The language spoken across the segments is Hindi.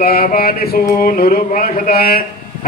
తావాటి సూనురు భాషత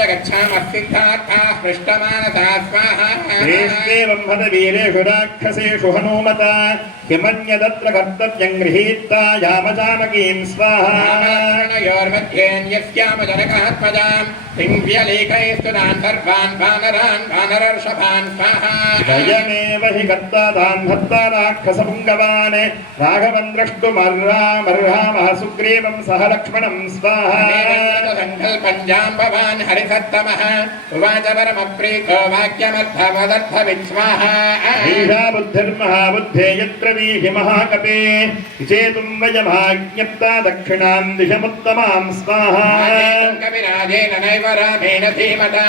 गच्छामस्सिद्धार्थाः पृष्टमानसा स्वाहा श्रेष्ठेवं हतवीरेषु राक्षसेषु हनूमता किमन्यदत्र कर्तव्यं गृहीत्वा यामजामकीं स्वाहा र्मध्येऽन्यस्यामजनकात्मजाम् सिंह्यलेखैस्तु तान् सर्वान् वानरान् वानरर्षभान् स्वाहा स्वयमेव हि कर्ता तां हत्ता राक्षसपुङ्गवान् राघवं द्रष्टुमर्हामर्हामः सुग्रीवं सह लक्ष्मणं स्वाहा सङ्कल्पञ्जाम् भवान् हरिसत्तमः उवाच परमप्रीतो वाक्यमर्थवदर्थविस्वाहा ईशा बुद्धिर्महाबुद्धे यत्र वीहि महाकपे विचेतुं वयमाज्ञप्ता दक्षिणां दिशमुत्तमां स्वाहा कविराजेन नैव रामेण धीमता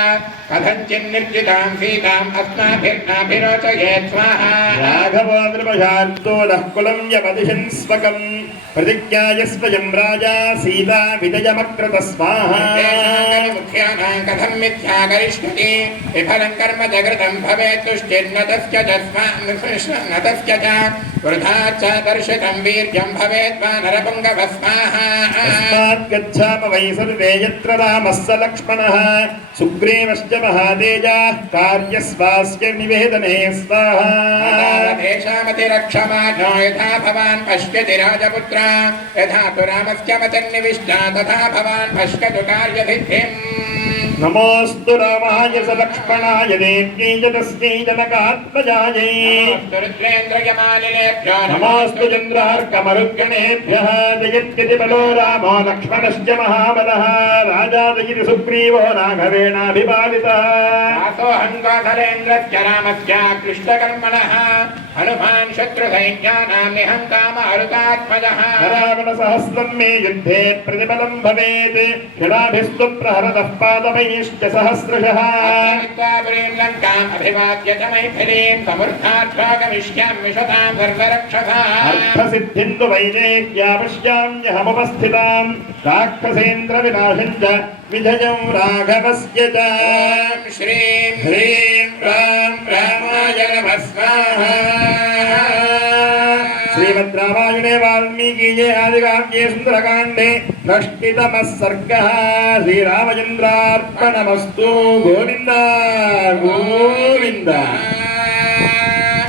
कथञ्चिन्निर्जितां सीताम् अस्माभिर्नाभिरोचयेत् स्वाहा राघवो नृपशार्दूलः कुलं यमदिशन् स्वकम् प्रतिज्ञाय स्वयं राजा सीता विजयमकृत स्वाहा मुख्यानां कथं मिथ्या करिष्यति विफलं कर्म जगृतं भवेत् तुष्टिर्नतस्य च स्वा- नतस्य च। वृथा च दर्शितं वीर्यं भवेत् वा गच्छाम वै सर्वे यत्र रामः स लक्ष्मणः। सुग्रीवश्च महातेजाः कार्यस्वास्य निवेदने स्वाहा। तेषामतिरक्षमाणो यथा भवान् पश्यति राजपुत्र। यथा तु रामस्य मतिर्निविष्टा तथा भवान् पश्यतु कार्यसिद्धिम्। नमोऽस्तु रामाय स लक्ष्मणाय देव्यै च तस्मै जनकात्मजायै। नमोऽस्तु चन्द्रार्कमरुद्गणेभ्यः जयत्यति बलो रामो लक्ष्मणश्च महाबलः राजा दयिति सुग्रीवो राघवेणाभिपालितः रामस्य कृष्णकर्मणः। हनुमान् शत्रुसैन्यानां निहङ्काम अरुतात्मजः रावणसहस्रं मे युद्धे प्रतिबलं भवेत्। प्रहरतः पादमैश्च सहस्रशः। लङ्काम् अभिवाद्य च मैथिलीं समृद्धार्थो गमिष्यामि शतां सर्वरक्षसाः राक्षसेन्द्रविनाशं च विजयं राघवस्य च। श्रीं ह्रीं रां रामाय नमः स्वाहा। रामायणे वाल्मीकीये आदिकाव्ये सुन्दरकाण्डे षष्टितमः सर्गः श्रीरामचन्द्रार्पणमस्तु गोविन्द गोविन्द